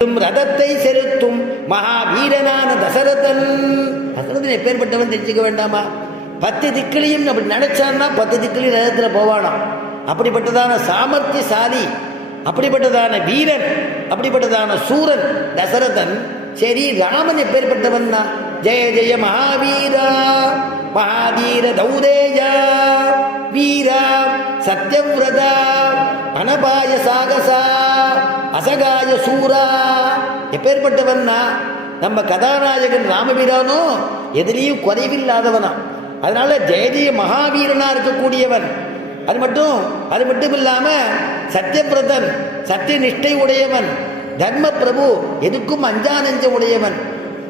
ரதத்தை செலுத்தும் மகாவீரனான தசரதன். தசரதன் எப்பேற்பட்டவன் தெரிஞ்சுக்க வேண்டாமா? 10 திக்கிலையும் அப்படி நினைச்சான்னா 10 திக்கிலையும் ரதத்துல போவானாம். அப்படிப்பட்டதான சாமர்த்தியசாலி, அப்படிப்பட்டதான வீரன், அப்படிப்பட்டதான சூரன் தசரதன். சரி, ராமன் எப்பேற்பட்டவன் தான்? ஜெய ஜெய மகாவீரா மகாவீர தௌதேஜா வீரா சத்யவிரதா அனபாய சாகசா அசகாய சூரா. எப்பேற்பட்டவன்னா நம்ம கதாநாயகன் ராமபிரானோ எதிலையும் குறைவில்லாதவனா. அதனால ஜெய ஜெய மகாவீரனா இருக்கக்கூடியவன். அது மட்டும் இல்லாம சத்யபிரதன், சத்திய நிஷ்டை உடையவன், தர்ம பிரபு, எதுக்கும் அஞ்சா நெஞ்ச உடையவன்.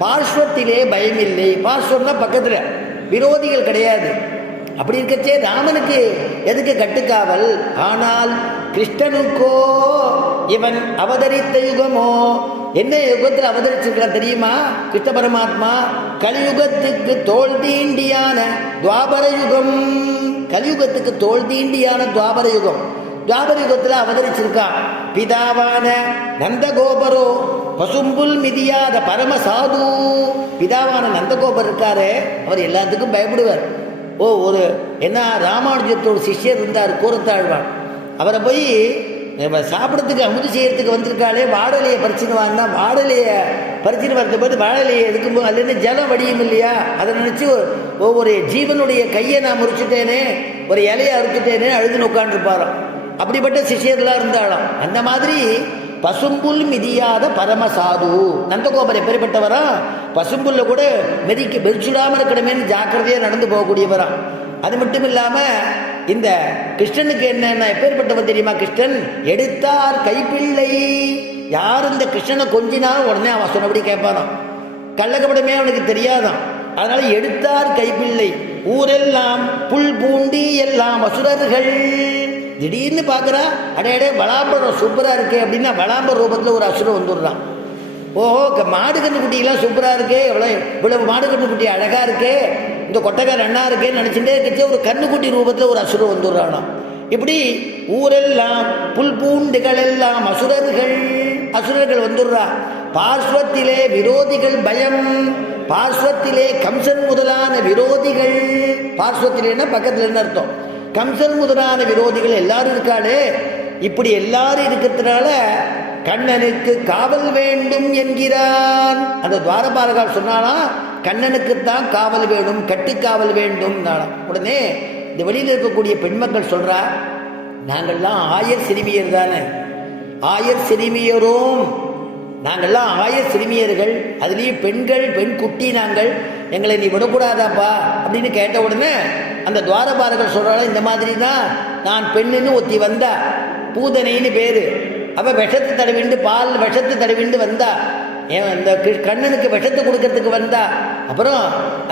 பார்ஸ்வத்திலே பயமில்லை. பார்ஸ்வம்னா பக்கத்துல, விரோதிகள் கிடையாது. அப்படி இருக்கச்சே ராமனுக்கு எதுக்கு கட்டுக்காவல்? ஆனால் கிருஷ்ணனுக்கோ இவன் அவதரித்த யுகமோ, என்ன யுகத்தில் அவதரிச்சிருக்கிறான் தெரியுமா? கிருஷ்ண பரமாத்மா கலியுகத்துக்கு தோல் தீண்டியான துவாபர யுகம். கலியுகத்துக்கு தோல் தீண்டியான துவாபர யுகம். துவாபர யுகத்தில் அவதரிச்சிருக்கான். பிதாவான நந்தகோபரோ பசும்புல் மிதியாத பரம சாது. பிதாவான நந்தகோபர் இருக்காரு, அவர் எல்லாத்துக்கும் பயப்படுவார். ஒரு என்ன ராமானுஜத்தோட சிஷ்யர் இருந்தார், கூரத்தாழ்வான். அவரை போய் சாப்பிட்றதுக்கு அமுது செய்யறதுக்கு வந்திருக்காளே, வாழலையை பறிச்சுன்னு வாங்கினா, வாழலையை பறிச்சுன்னு வரது போது வாழலையை எடுக்கும்போது அதுலேருந்து ஜலம் வடியும் இல்லையா, அதை நினச்சி ஒவ்வொரு ஜீவனுடைய கையை நான் முறிச்சுட்டேனே, ஒரு இலையை அறுத்துட்டேனே அழுதுன்னு உட்காந்துருப்பாராம். அப்படிப்பட்ட சிஷ்யர்களாக இருந்தாலும் அந்த மாதிரி பசும்புல் மிதியாத பரமசாது நந்தகோபர் எப்பேற்பட்டவரா? பசும்புல்ல கூட மெதிச்சுடாமல் இருக்கணுமேனு ஜாக்கிரதையாக நடந்து போகக்கூடியவரா. அது மட்டும் இல்லாம இந்த கிருஷ்ணனுக்கு என்னன்னா எப்பேற்பட்டவன் தெரியுமா? கிருஷ்ணன் எடுத்தார் கைப்பிள்ளை. யார் இந்த கிருஷ்ணனை கொஞ்சினாலும் உடனே அவன் சொன்னபடி கேட்பானான். கள்ளக்கபடமே அவனுக்கு தெரியாதான். அதனால எடுத்தார் கைப்பிள்ளை. ஊரெல்லாம் புல் பூண்டி எல்லாம் அசுரர்கள். திடீர்னு பார்க்குறா, அடையடே வளாம்பரம் சூப்பராக இருக்கே அப்படின்னா வளாம்பர ரூபத்தில் ஒரு அசுரம் வந்துடுறான். ஓஹோ, மாடு கண்ணுக்குட்டியெல்லாம் சூப்பராக இருக்கே, இவ்வளவு மாடு கண்ணுக்குட்டி அழகாக இருக்கே, இந்த கொட்டக்கார அண்ணா இருக்கேன்னு நினச்சிட்டே இருக்கச்சே ஒரு கண்ணுக்குட்டி ரூபத்தில் ஒரு அசுரம் வந்துடுறானா. இப்படி ஊரெல்லாம் புல் பூண்டுகள் எல்லாம் அசுரர்கள் வந்துடுறா. பார்ஸ்வத்திலே விரோதிகள் பயம். பார்ஸ்வத்திலே கம்சன் முதலான விரோதிகள். பார்ஸ்வத்திலேன்னா பக்கத்தில் என்ன அர்த்தம்? கம்சன் முதலான விரோதிகள் எல்லாரும் இருக்காளே. இப்படி எல்லாரும் இருக்கிறதுனால கண்ணனுக்கு காவல் வேண்டும் என்கிறான். அந்த துவாரபாலகால் சொன்னாலாம், கண்ணனுக்குத்தான் காவல் வேணும், கட்டுக்காவல் வேண்டும். உடனே இந்த வெளியில் இருக்கக்கூடிய பெண்மக்கள் சொல்றா, நாங்கள்லாம் ஆயர் சிறுமியர் தானே, ஆயர் சிறுமியரும் நாங்கள்லாம் ஆயர் சிறுமியர்கள், அதுலேயும் பெண்கள், பெண் குட்டி நாங்கள், எங்களை நீ விடக்கூடாதாப்பா அப்படின்னு கேட்ட உடனே அந்த துவாரபாலகர் சொல்கிறாள், இந்த மாதிரி தான் நான் பெண்ணுன்னு ஒத்தி வந்தா, பூதனைன்னு பேர். அவள் விஷத்தை தடவிண்டு, பால் விஷத்தை தடவிண்டு வந்தா, அந்த கண்ணனுக்கு விஷத்தை கொடுக்கறதுக்கு வந்தா. அப்புறம்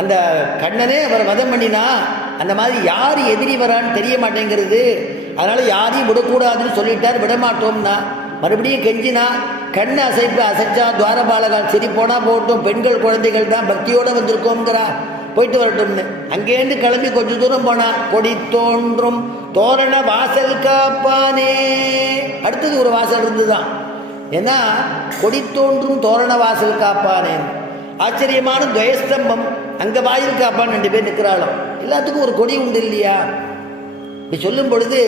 அந்த கண்ணனே அவரை வதம் பண்ணினா. அந்த மாதிரி யார் எதிரி வரான்னு தெரிய மாட்டேங்கிறது, அதனால யாரையும் விடக்கூடாதுன்னு சொல்லிட்டார். விடமாட்டோம்னா மறுபடியும் கெஞ்சினா. கண்ணை அசைச்சா துவாரபாலகால் சரி போனா போட்டும், பெண்கள் குழந்தைகள் தான் பக்தியோட வந்திருக்கோங்கிறா, போயிட்டு வரட்டும்னு அங்கேருந்து கிளம்பி கொஞ்சம் தூரம் போனா. கொடி தோன்றும் தோரண வாசல் காப்பானே. அடுத்தது ஒரு வாசல் இருந்துதான். ஏன்னா கொடி தோன்றும் தோரண வாசல் காப்பானே, ஆச்சரியமான துவயஸ்தம்பம். அங்க வாயில் காப்பான் 2 பேர் நிற்கிறாளாம். எல்லாத்துக்கும் ஒரு கொடி உண்டு இல்லையா? இப்படி சொல்லும் பொழுது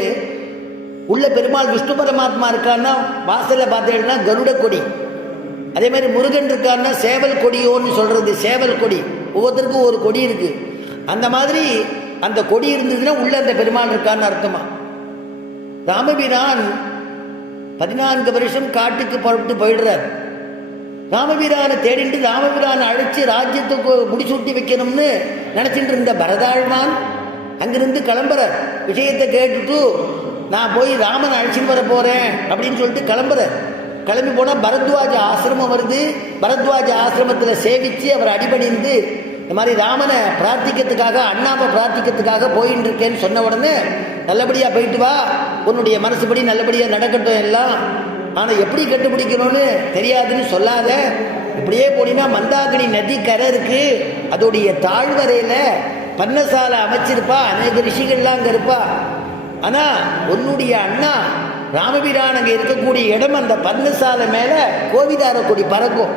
உள்ள பெருமாள் விஷ்ணு பரமாத்மா இருக்கான்னா வாசல்ல பார்த்தேன்னா கருட கொடி. அதே மாதிரி முருகன் இருக்கான்னா சேவல் கொடியோன்னு சொல்றது, சேவல் கொடி. ஒவ்வொருத்தருக்கும் ஒரு கொடி இருக்கு. அந்த மாதிரி அந்த கொடி இருந்ததுன்னா உள்ள அந்த பெருமாள் இருக்கான்னு அர்த்தமா. ராமபிரான் 14 வருஷம் காட்டுக்கு புறப்பட்டு போயிடுறார். ராமபிரானை தேடிட்டு ராமபிரானை அழைச்சி ராஜ்யத்துக்கு முடிசூட்டி வைக்கணும்னு நினைச்சிட்டு இருந்த பரதாழ்வான் அங்கிருந்து கிளம்புறார். விஷயத்தை கேட்டுட்டு நான் போய் ராமனை அழைச்சின்னு வர போறேன் அப்படின்னு சொல்லிட்டு கிளம்புறார். கிளம்பி போனால் பரத்வாஜ ஆசிரமம் வருது. பரத்வாஜ ஆசிரமத்தில் சேவித்து அவர் அடிபணிந்து இந்த மாதிரி ராமனை பிரார்த்திக்கிறதுக்காக, அண்ணாவை பிரார்த்திக்கிறதுக்காக போயின்னு இருக்கேன்னு சொன்ன உடனே, நல்லபடியாக போயிட்டு வா, உன்னுடைய மனசுபடி நல்லபடியாக நடக்கட்டும் எல்லாம், ஆனால் எப்படி கண்டுபிடிக்கணும்னு தெரியாதுன்னு சொல்லாத, இப்படியே போனீங்கன்னா மந்தாகினி நதி கரை இருக்கு, அதோடைய தாழ்வரையில் பன்னசாலை அமைச்சிருப்பா, அநேக ரிஷிகள்லாம் அங்கே இருப்பா. ஆனால் உன்னுடைய அண்ணா ராமபிரான் அங்கே இருக்கக்கூடிய இடம் அந்த பர்ணசாலை மேலே கோவிதார கொடி பறக்கும்.